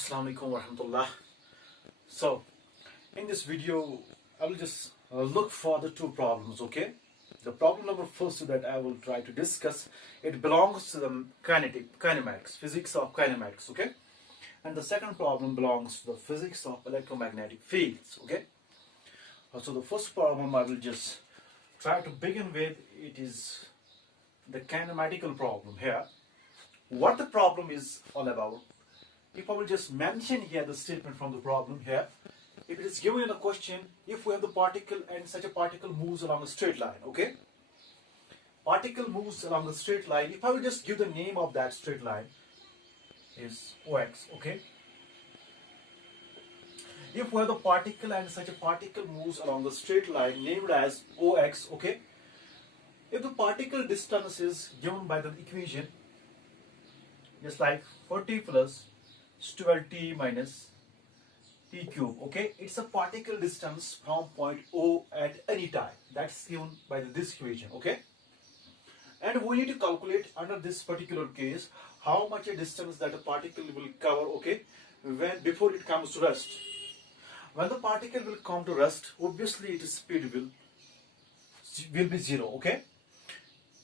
Assalamu alaikum warahmatullah. So, in this video, I will just look for the two problems, okay? The problem number first that I will try to discuss, it belongs to the kinematics, physics of kinematics, okay? And the second problem belongs to the physics of electromagnetic fields, okay? So the first problem I will just try to begin with, it is the kinematical problem here. What the problem is all about. If I will just mention here the statement from the problem here, if it is given in a question, if we have the particle and such a particle moves along a straight line, okay? Particle moves along a straight line. If I will just give the name of that straight line is OX, okay? If we have the particle and such a particle moves along a straight line named as OX, okay? If the particle distance is given by the equation, just like 40 plus 12t minus t cube, okay? It's a particle distance from point O at any time. That's given by this equation, okay? And we need to calculate under this particular case how much a distance that a particle will cover, okay, before it comes to rest. When the particle will come to rest, obviously its speed will be zero, okay?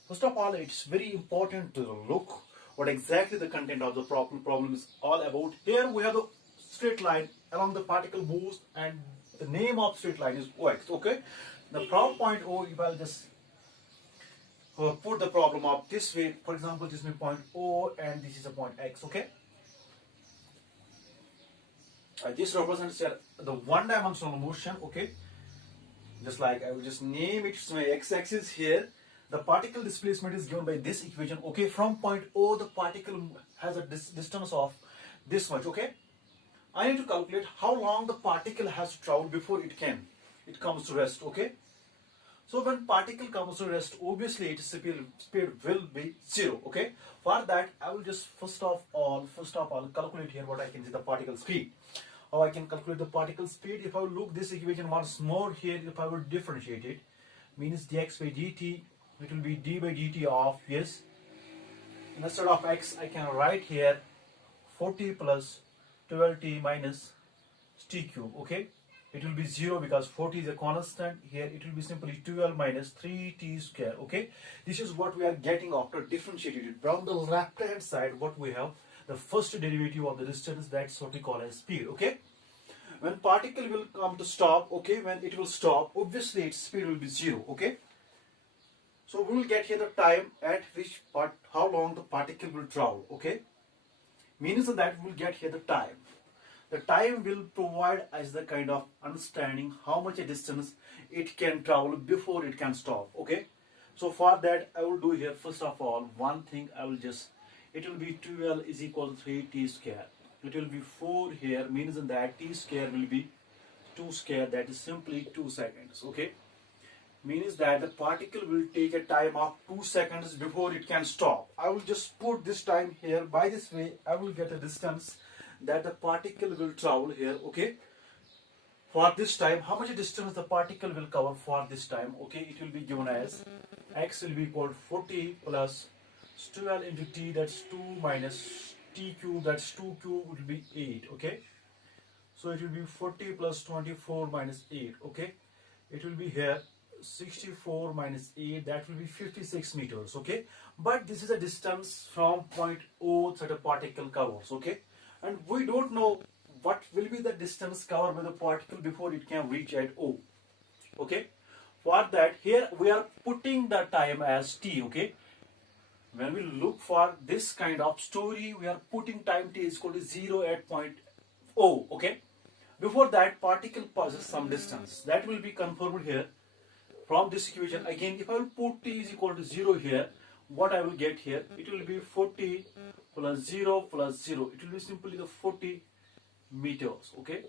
First of all, it's very important to look what exactly the content of the problem is all about. Here we have the straight line along the particle moves, and the name of straight line is OX, okay? Now from point O, if I'll just put the problem up this way, for example, this is my point O and this is a point X, okay? This represents the one-dimensional motion, okay? Just like I will just name it my x-axis here. The particle displacement is given by this equation, okay? From point O, the particle has a distance of this much, okay? I need to calculate how long the particle has to travel before it comes to rest, okay? So when particle comes to rest, obviously its speed will be zero, okay? For that, I will just first of all calculate here what I can see the particle speed. How I can calculate the particle speed? If I will look this equation once more here, if I will differentiate it, means dx by dt, it will be d by dt of, yes, instead of x, I can write here 40 plus 12t minus t cube, okay? It will be 0 because 40 is a constant. Here it will be simply 12 minus 3t square, okay? This is what we are getting after differentiating it. From the left hand side, what we have, the first derivative of the distance, that's what we call as speed, okay? When particle will come to stop, okay, when it will stop, obviously its speed will be 0, okay? So we will get here the time at which how long the particle will travel, okay? Means that we will get here the time. The time will provide us the kind of understanding how much a distance it can travel before it can stop, okay? So for that, I will do here, first of all, one thing I will just, it will be 12 is equal to 3t square. It will be 4 here, means that t square will be 2 square, that is simply 2 seconds, okay? Means that the particle will take a time of 2 seconds before it can stop. I will just put this time here. By this way, I will get a distance that the particle will travel here, okay? For this time, how much distance the particle will cover for this time, okay? It will be given as x will be equal to 40 plus 12 into t, that's 2 minus t cube, that's 2 cube, will be 8, okay? So it will be 40 plus 24 minus 8, okay? It will be here 64 minus 8, that will be 56 meters, okay? But this is a distance from point O that a particle covers, okay? And we don't know what will be the distance covered by the particle before it can reach at O, okay? For that, here we are putting the time as t, okay? When we look for this kind of story, we are putting time t is equal to 0 at point O, okay? Before that, particle passes some distance. That will be confirmed here. From this equation, again, if I will put t is equal to 0 here, what I will get here, it will be 40 plus 0 plus 0. It will be simply the 40 meters, okay?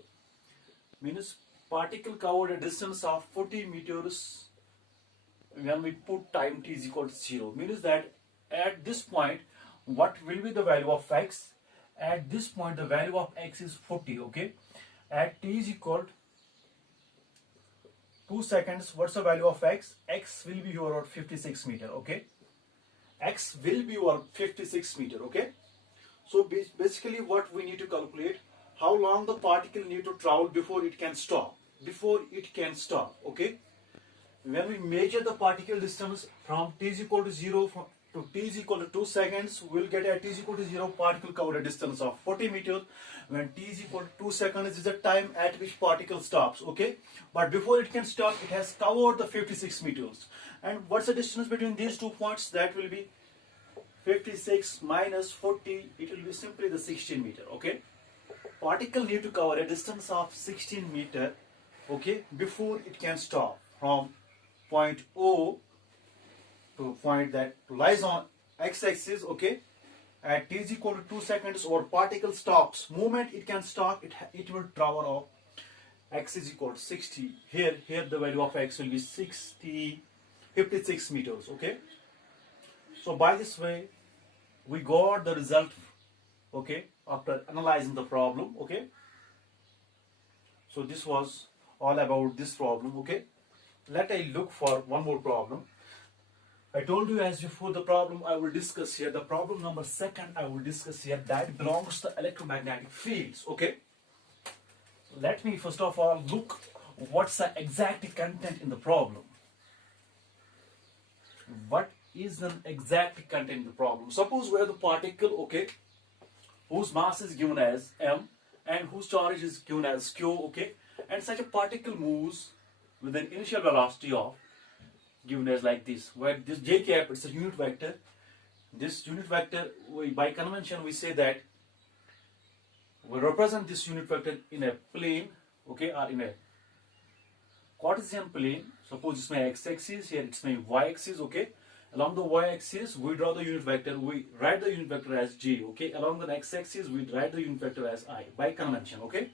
Means particle covered a distance of 40 meters when we put time t is equal to 0. Means that at this point, what will be the value of x? At this point, the value of x is 40, okay? At t is equal to 2 seconds, what's the value of x? X will be your 56 meter, okay? X will be your 56 meter, okay? So basically what we need to calculate, how long the particle need to travel before it can stop. Before it can stop, okay? When we measure the particle distance from t is equal to 0 to t is equal to 2 seconds, we will get at t is equal to 0 particle covered a distance of 40 meters. When t is equal to 2 seconds is the time at which particle stops, okay? But before it can stop, it has covered the 56 meters. And what's the distance between these 2 points? That will be 56 minus 40, it will be simply the 16 meter, okay? Particle need to cover a distance of 16 meter, okay, before it can stop from point O to point that lies on x-axis, okay, at t is equal to 2 seconds or particle stops. Moment it can stop, it will travel of x is equal to 60. Here the value of x will be 56 meters, okay. So by this way, we got the result, okay, after analyzing the problem, okay. So this was all about this problem, okay. Let I look for one more problem. I told you as before the problem I will discuss here, the problem number 2nd I will discuss here, that belongs to electromagnetic fields, okay. Let me first of all look what's the exact content in the problem. What is the exact content in the problem? Suppose we have the particle, okay, whose mass is given as m and whose charge is given as q, okay, and such a particle moves with an initial velocity of given as like this, where this j cap is a unit vector. This unit vector, by convention we say that we represent this unit vector in a plane, okay, or in a Cartesian plane. Suppose it's my x-axis, here it's my y-axis, okay. Along the y-axis we draw the unit vector, we write the unit vector as j, okay. Along the x-axis we write the unit vector as I, by convention, okay.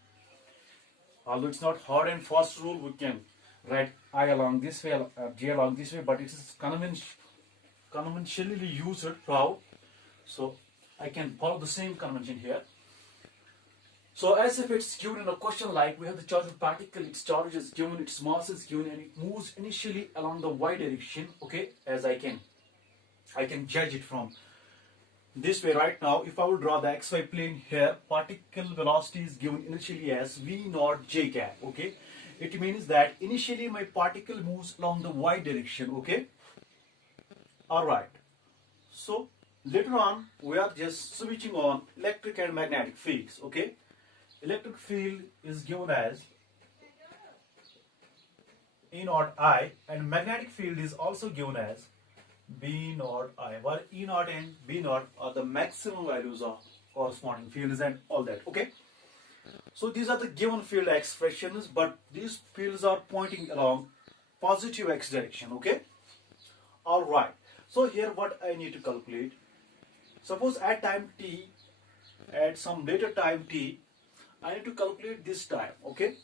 Although it's not hard and fast rule, we can write I along this way, j along this way, but it is conventionally used throughout. So I can follow the same convention here. So as if it's given in a question like, we have the charged particle, its charge is given, its mass is given, and it moves initially along the y direction, okay, as I can judge it from this way. Right now, if I will draw the xy plane here, particle velocity is given initially as v naught j cap, okay. It means that initially my particle moves along the y direction, okay. Alright. So later on we are just switching on electric and magnetic fields, okay. Electric field is given as E naught I and magnetic field is also given as B naught I, where E naught and B naught are the maximum values of corresponding fields and all that, okay. So these are the given field expressions, but these fields are pointing along positive x direction, okay. Alright, so here what I need to calculate, suppose at time t, at some later time t, I need to calculate this time, okay.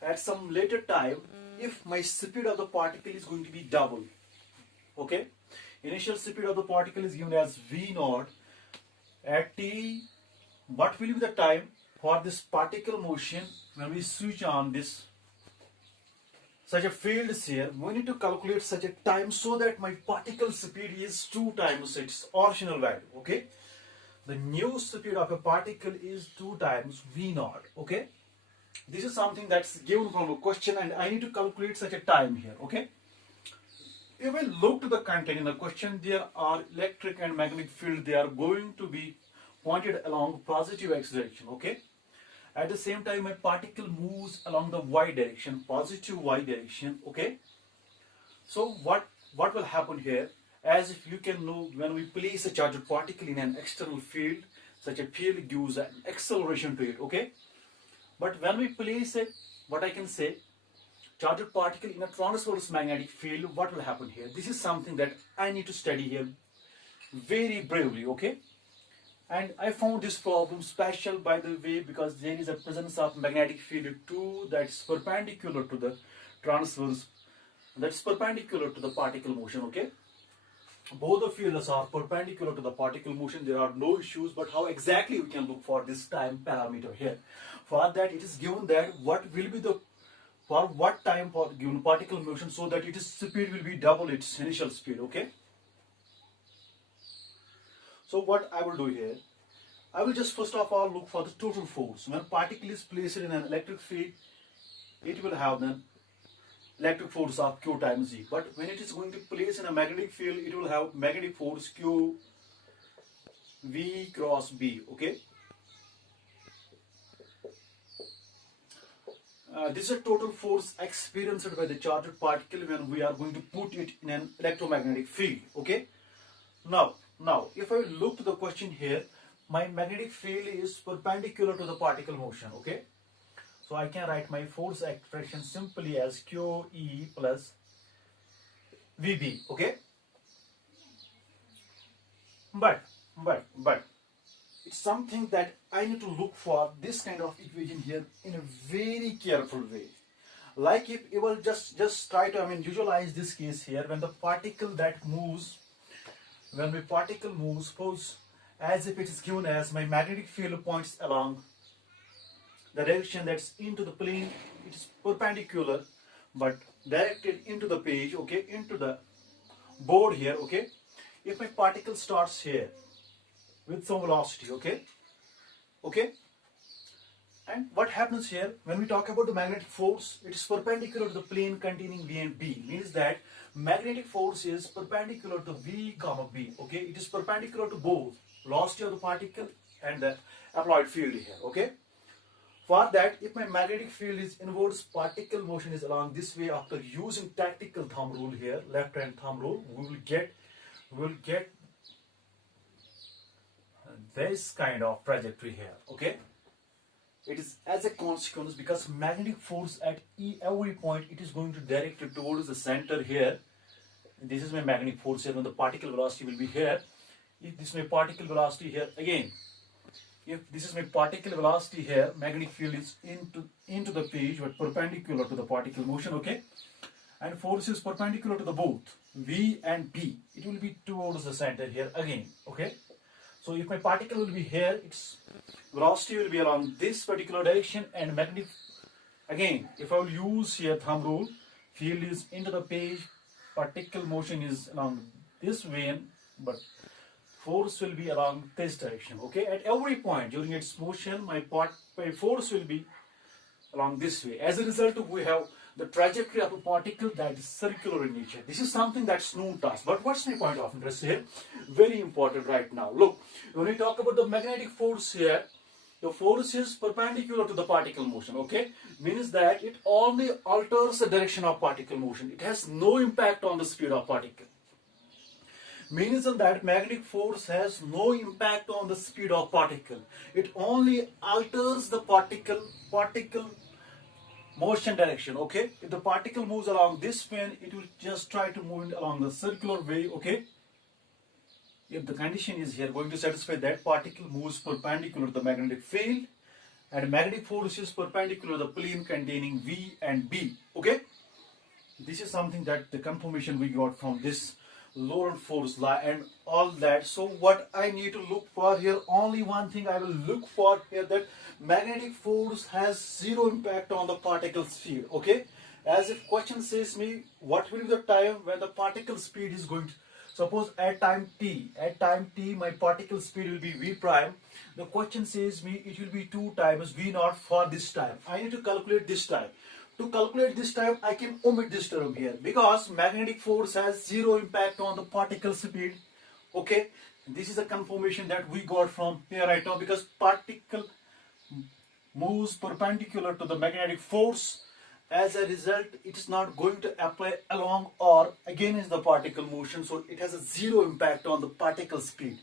At some later time, if my speed of the particle is going to be double, okay. Initial speed of the particle is given as v naught. At t, what will be the time for this particle motion when we switch on this such a field is here? We need to calculate such a time so that my particle speed is 2 times its original value, okay. The new speed of a particle is 2 times v naught, okay. This is something that's given from a question and I need to calculate such a time here, okay. If I look to the content in the question, there are electric and magnetic field, they are going to be pointed along positive x direction, okay. At the same time, my particle moves along the y direction, positive y direction, okay. So what will happen here? As if you can know, when we place a charged particle in an external field, such a field gives an acceleration to it, okay. But when we place it, what I can say, charged particle in a transverse magnetic field, what will happen here? This is something that I need to study here very bravely, okay. And I found this problem special, by the way, because there is a presence of magnetic field 2 that's perpendicular to the transverse, that's perpendicular to the particle motion, okay. Both the fields are perpendicular to the particle motion, there are no issues, but how exactly we can look for this time parameter here? For that, it is given that what will be the, for what time for given particle motion, so that its speed will be double its initial speed, okay. So what I will do here, I will just first of all look for the total force. When particle is placed in an electric field, it will have the electric force of Q times E. But when it is going to place in a magnetic field, it will have magnetic force Q V cross B. Okay. This is a total force experienced by the charged particle when we are going to put it in an electromagnetic field. Okay. Now, if I look to the question here, my magnetic field is perpendicular to the particle motion. Okay. So I can write my force expression simply as QE plus VB. Okay. But it's something that I need to look for this kind of equation here in a very careful way. Like if you will just try to visualize this case here when the particle that moves, when my particle moves, suppose as if it is given as my magnetic field points along the direction that's into the plane, it is perpendicular but directed into the page, okay, into the board here, okay. If my particle starts here with some velocity, okay, and what happens here when we talk about the magnetic force, it is perpendicular to the plane containing V and B, means that magnetic force is perpendicular to V comma B, okay. It is perpendicular to both velocity of the particle and the applied field here, okay. For that, if my magnetic field is inwards, particle motion is along this way. After using tactical thumb rule here, left hand thumb rule, we will get this kind of trajectory here, okay. It is as a consequence, because magnetic force at every point, it is going to direct it towards the center here. This is my magnetic force here when the particle velocity will be here. If this is my particle velocity here, again, if this is my particle velocity here, magnetic field is into the page but perpendicular to the particle motion, okay. And force is perpendicular to the both V and B. It will be towards the center here again, okay. So if my particle will be here, its velocity will be along this particular direction, and magnetic, again, if I will use here thumb rule, field is into the page, particle motion is along this way, but force will be along this direction, okay. At every point during its motion, my force will be along this way. As a result, we have the trajectory of a particle that is circular in nature. This is something that's known to us. But what's my point of interest here? Very important right now. Look, when we talk about the magnetic force here, the force is perpendicular to the particle motion, okay? Means that it only alters the direction of particle motion. It has no impact on the speed of particle. Means that magnetic force has no impact on the speed of particle. It only alters the particle motion direction, okay. If the particle moves along this plane, it will just try to move along the circular way, okay. If the condition is here going to satisfy that, particle moves perpendicular to the magnetic field, and magnetic force is perpendicular to the plane containing V and B, okay. This is something that the confirmation we got from this Lorentz force law and all that. So what I need to look for here, only one thing I will look for here, that magnetic force has zero impact on the particle's speed, okay. As if question says me, what will be the time when the particle speed is going to, suppose at time t my particle speed will be V prime. The question says me it will be 2 times V naught for this time. I need to calculate this time. To calculate this time, I can omit this term here, because magnetic force has zero impact on the particle speed, okay. This is a confirmation that we got from here right now, because particle moves perpendicular to the magnetic force. As a result, it is not going to apply along or against the particle motion, so it has a zero impact on the particle speed.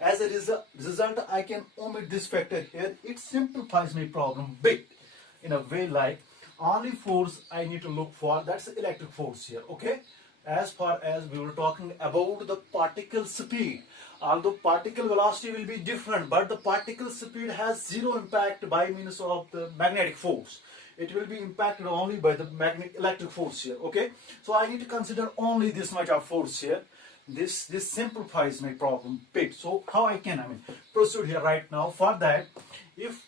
As a result, I can omit this factor here. It simplifies my problem big in a way, like only force I need to look for, that's the electric force here, okay. As far as we were talking about the particle speed, although particle velocity will be different, but the particle speed has zero impact by means of the magnetic force. It will be impacted only by the electric force here, okay. So I need to consider only this much of force here. This simplifies my problem bit. So how I can proceed here right now? For that, if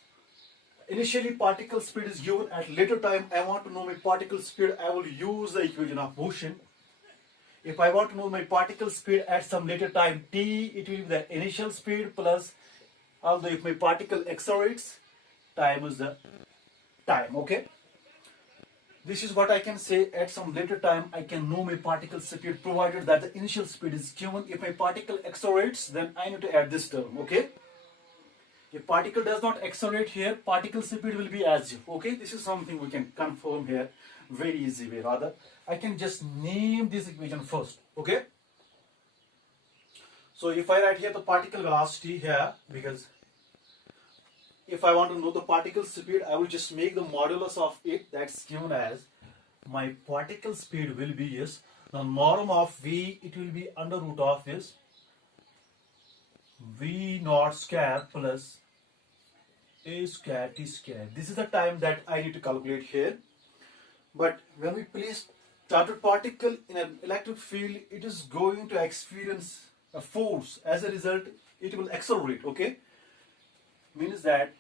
initially particle speed is given, at later time I want to know my particle speed, I will use the equation of motion. If I want to know my particle speed at some later time t, it will be the initial speed plus Although if my particle accelerates, time is the time, okay? This is what I can say. At some later time, I can know my particle speed provided that the initial speed is given. If my particle accelerates, then I need to add this term, okay? If particle does not accelerate here, particle speed will be as zero, okay? This is something we can confirm here very easy way. Rather, I can just name this equation first, okay? So if I write here the particle velocity here, because if I want to know the particle speed, I will just make the modulus of it. That's given as my particle speed will be is the norm of v, it will be under root of this v naught square plus a square t square. This is the time that I need to calculate here. But when we place charged particle in an electric field, it is going to experience a force. As a result, it will accelerate, okay? Means that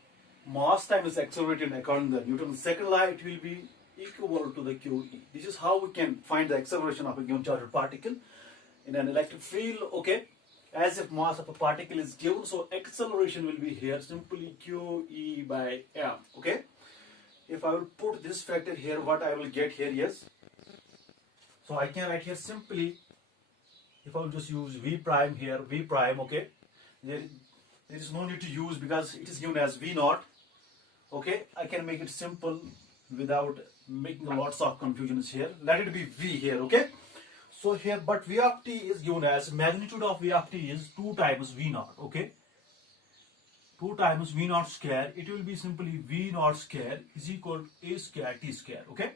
mass time is accelerated according to Newton's second law. It will be equal to the QE. This is how we can find the acceleration of a given charged particle in an electric field, okay? As if mass of a particle is given, so acceleration will be here simply QE by m, okay? If I will put this factor here, what I will get here, yes? So I can write here simply, if I will just use v prime here, v prime, okay? There is no need to use because it is given as v naught, okay? I can make it simple without making lots of confusions here. Let it be v here, okay? So here, but v of t is given as magnitude of v of t is 2 times v naught, okay? 2 times v naught square, it will be simply v naught square is equal to a square t square, okay?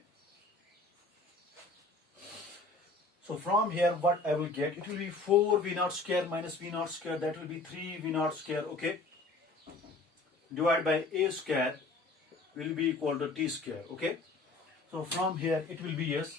So from here, what I will get, it will be 4 v naught square minus v naught square, that will be 3 v naught square, okay? Divided by a square will be equal to t square, okay? So from here, it will be, yes,